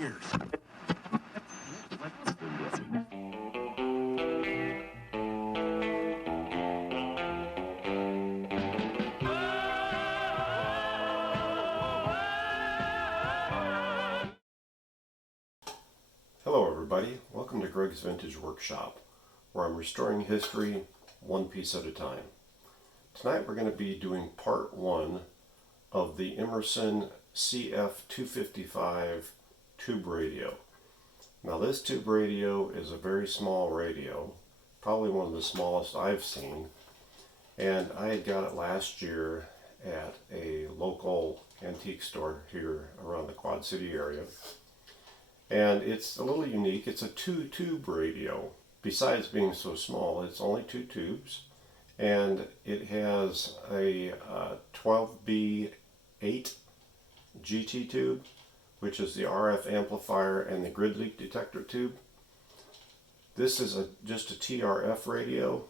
Hello everybody, welcome to Gregg's Vintage Workshop, where I'm restoring history one piece at a time. Tonight we're going to be doing part one of the Emerson CF 255 tube radio. Now this tube radio is a very small radio, probably one of the smallest I've seen, and I had got it last year at a local antique store here around the Quad City area. And it's a little unique. It's a two-tube radio. Besides being so small, it's only two tubes. And it has a 12B8 GT tube, which is the RF amplifier and the grid leak detector tube. This is just a TRF radio.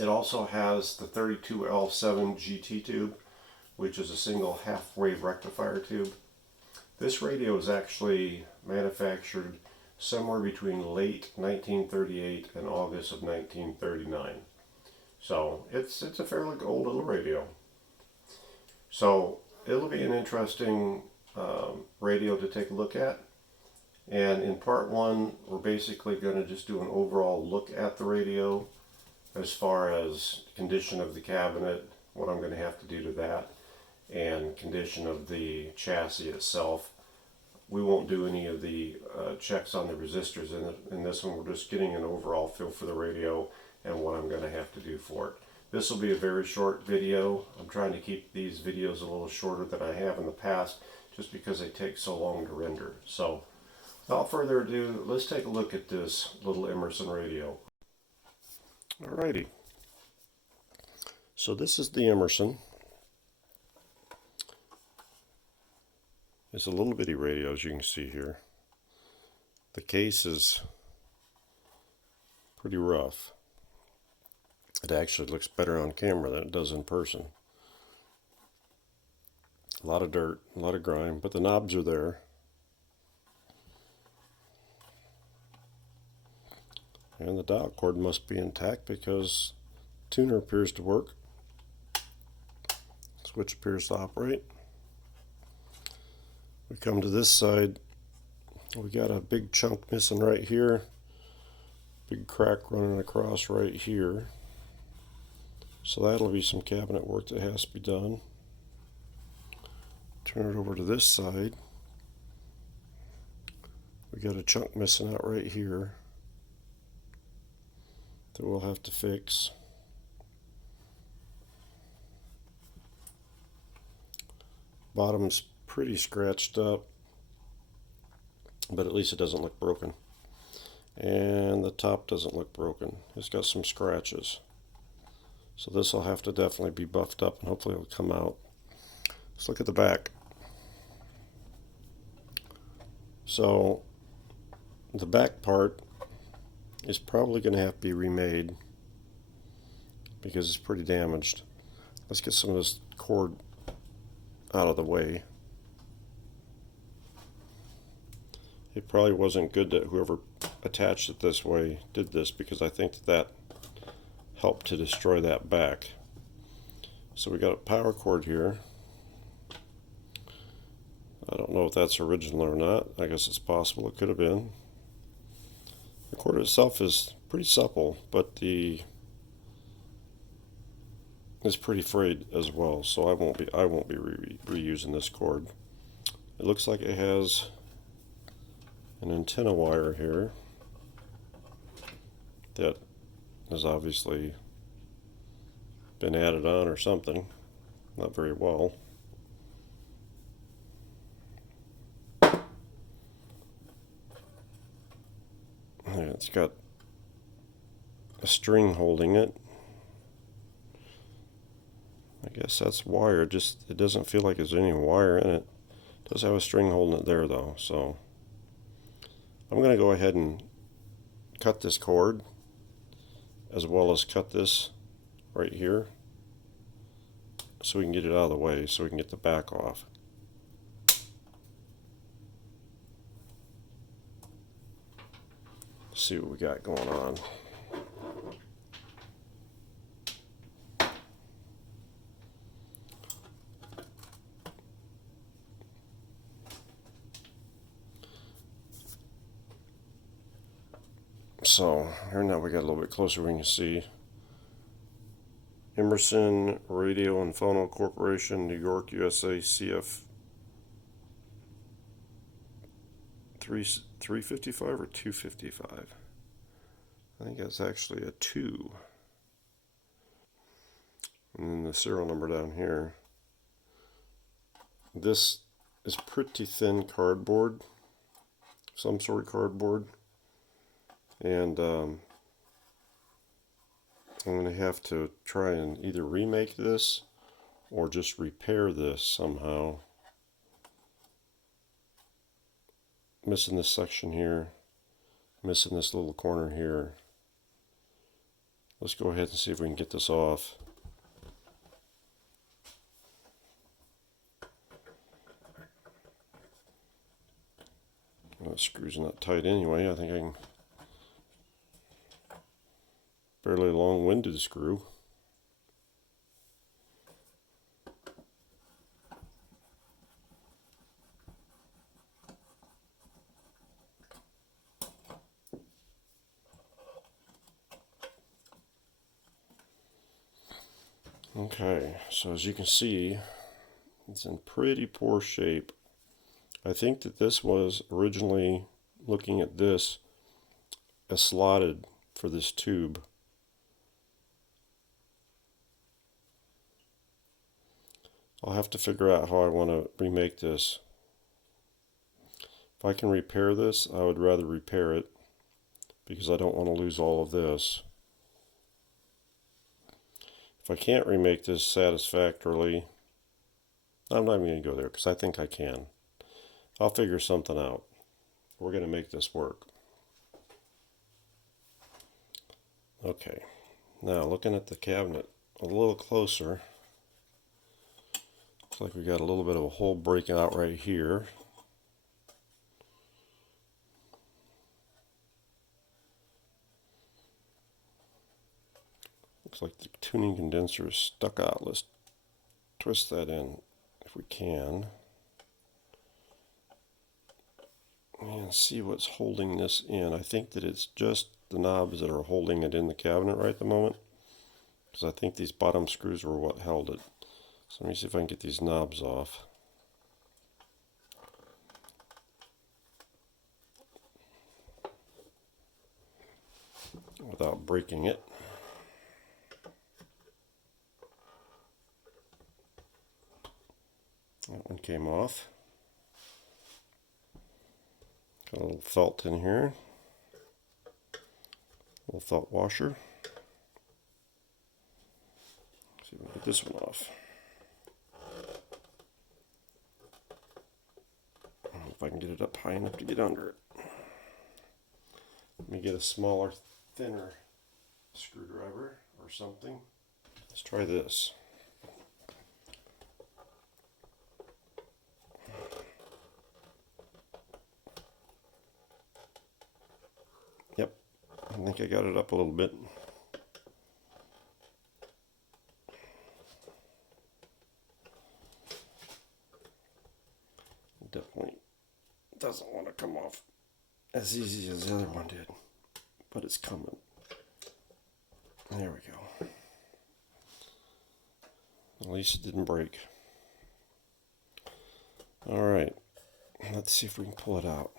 It also has the 32L7 GT tube, which is a single half-wave rectifier tube. This radio is actually manufactured somewhere between late 1938 and August of 1939. So it's a fairly old little radio. So it'll be an interesting radio to take a look at. And in part one, we're basically going to just do an overall look at the radio as far as condition of the cabinet, what I'm going to have to do to that, and condition of the chassis itself. We won't do any of the checks on the resistors in this one. We're just getting an overall feel for the radio and what I'm going to have to do for it. This will be a very short video. I'm trying to keep these videos a little shorter than I have in the past just because they take so long to render. So without further ado, let's take a look at this little Emerson radio. Alrighty. So this is the Emerson. It's a little bitty radio, as you can see here. The case is pretty rough. It actually looks better on camera than it does in person. A lot of dirt, a lot of grime, but the knobs are there. And the dial cord must be intact because the tuner appears to work. Switch appears to operate. We come to this side, we got a big chunk missing right here, big crack running across right here, so that'll be some cabinet work that has to be done. Turn it over to this side, we got a chunk missing out right here that we'll have to fix. Bottom's pretty scratched up, but at least it doesn't look broken. And the top doesn't look broken. It's got some scratches. So this will have to definitely be buffed up and hopefully it'll come out. Let's look at the back. So the back part is probably going to have to be remade because it's pretty damaged. Let's get some of this cord out of the way. It probably wasn't good that whoever attached it this way did this, because I think that helped to destroy that back. So we got a power cord here. I don't know if that's original or not. I guess it's possible it could have been. The cord itself is pretty supple, but it's pretty frayed as well. So I won't be reusing this cord. It looks like it has an antenna wire here that has obviously been added on or something, not very well. And it's got a string holding it. I guess that's wire, it doesn't feel like there's any wire in it. It does have a string holding it there though, so I'm going to go ahead and cut this cord as well as cut this right here so we can get it out of the way so we can get the back off. see what we got going on. So here now we got a little bit closer, we can see Emerson Radio and Phono Corporation, New York, USA, CF 355 or 255. I think that's actually a 2. And then the serial number down here. This is pretty thin cardboard, some sort of cardboard. And I'm going to have to try and either remake this or just repair this somehow. Missing this section here, missing this little corner here. Let's go ahead and see if we can get this off. Well, the screw's not tight anyway. I think I can. Fairly long-winded screw. Okay, so as you can see, it's in pretty poor shape. I think that this was originally, looking at this, a slotted for this tube. I'll have to figure out how I want to remake this. If I can repair this, I would rather repair it because I don't want to lose all of this. If I can't remake this satisfactorily, I'm not even going to go there because I think I can. I'll figure something out. We're going to make this work. Okay, now looking at the cabinet a little closer, looks like we got a little bit of a hole breaking out right here. Looks like the tuning condenser is stuck out. Let's twist that in if we can. And see what's holding this in. I think that it's just the knobs that are holding it in the cabinet right at the moment, because I think these bottom screws were what held it. So let me see if I can get these knobs off. Without breaking it. That one came off. Got a little felt in here. A little felt washer. See if we can get this one off. I don't know if I can get it up high enough to get under it. Let me get a smaller, thinner screwdriver or something. Let's try this. Yep, I think I got it up a little bit. Definitely doesn't want to come off as easy as the other one did, but it's coming. There we go. At least it didn't break. All right, let's see if we can pull it out.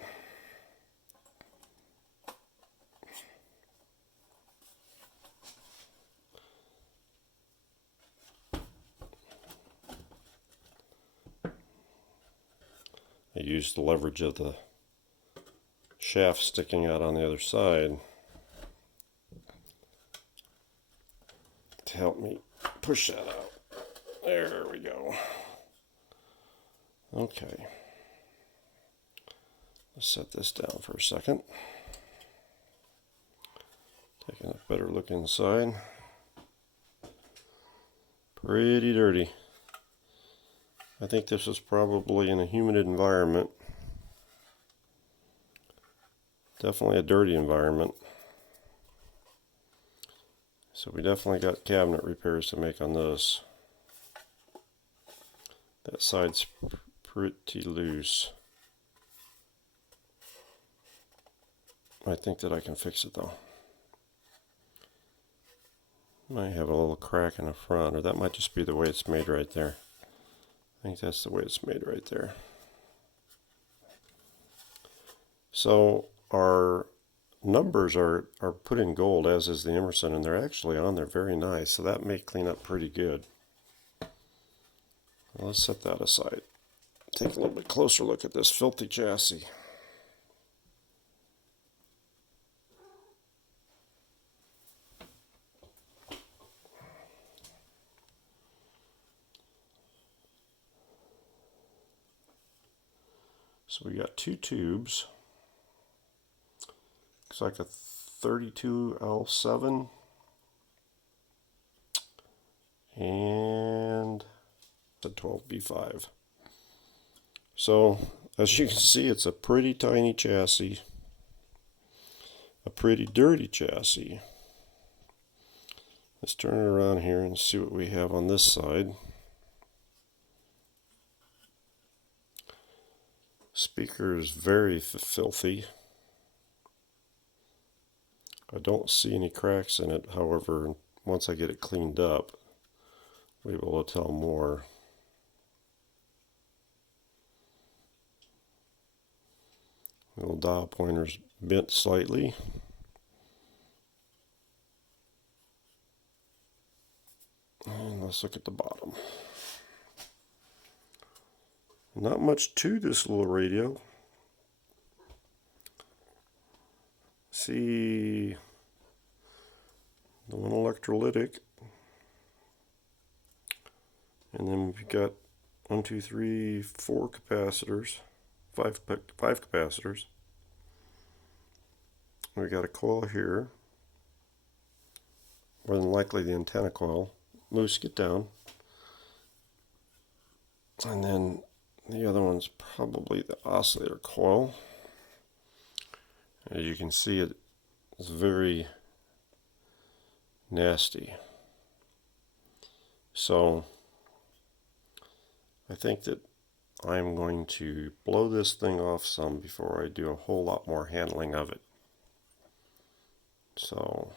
I used the leverage of the shaft sticking out on the other side to help me push that out. There we go. Okay. Let's set this down for a second. Taking a better look inside. Pretty dirty. I think this is probably in a humid environment. Definitely a dirty environment. So we definitely got cabinet repairs to make on this. That side's pretty loose. I think that I can fix it though. Might have a little crack in the front, or that might just be the way it's made right there. I think that's the way it's made right there. So our numbers are put in gold, as is the Emerson, and they're actually on there very nice, so that may clean up pretty good. Well, let's set that aside. Take a little bit closer look at this filthy chassis. So we got two tubes. Looks like a 32L7 and a 12B5. So as you can see, it's a pretty tiny chassis, a pretty dirty chassis. Let's turn it around here and see what we have on this side. Speaker is very filthy. I don't see any cracks in it. However, once I get it cleaned up, we'll be able to tell more. Little dial pointer's bent slightly. And let's look at the bottom. Not much to this little radio. See the one electrolytic, and then we've got 1, 2, 3, 4 capacitors, five capacitors. We got a coil here, more than likely the antenna coil. Moose, get down. And then the other one's probably the oscillator coil. As you can see, it's very nasty. So I think that I'm going to blow this thing off some before I do a whole lot more handling of it. So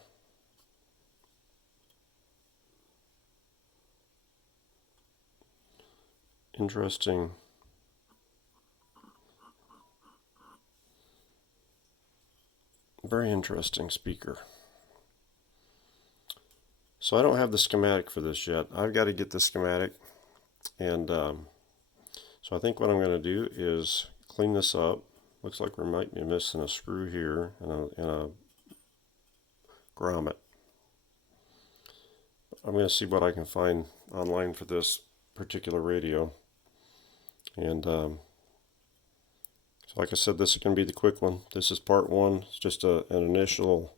interesting. Very interesting speaker. So I don't have the schematic for this yet. I've got to get the schematic, and so I think what I'm going to do is clean this up. Looks like we might be missing a screw here and a grommet. I'm going to see what I can find online for this particular radio. And so like I said, this is going to be the quick one. This is part one. It's just an initial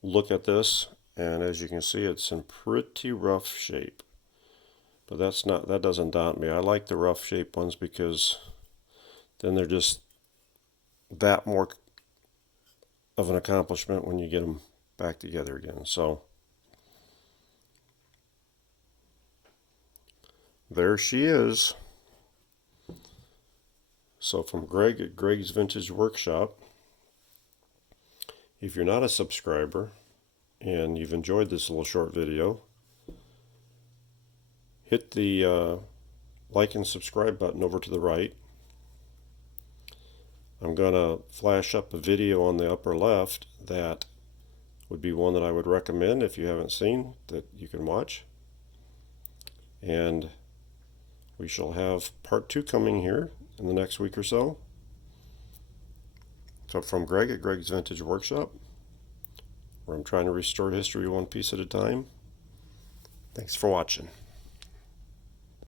look at this, and as you can see, it's in pretty rough shape. But that doesn't daunt me. I like the rough shape ones because then they're just that more of an accomplishment when you get them back together again. So there she is. So from Gregg at Gregg's Vintage Workshop. If you're not a subscriber and you've enjoyed this little short video, hit the like and subscribe button over to the right. I'm going to flash up a video on the upper left that would be one that I would recommend if you haven't seen, that you can watch. And we shall have part 2 coming here in the next week or so. So from Gregg at Gregg's Vintage Workshop, where I'm trying to restore history one piece at a time. Thanks for watching.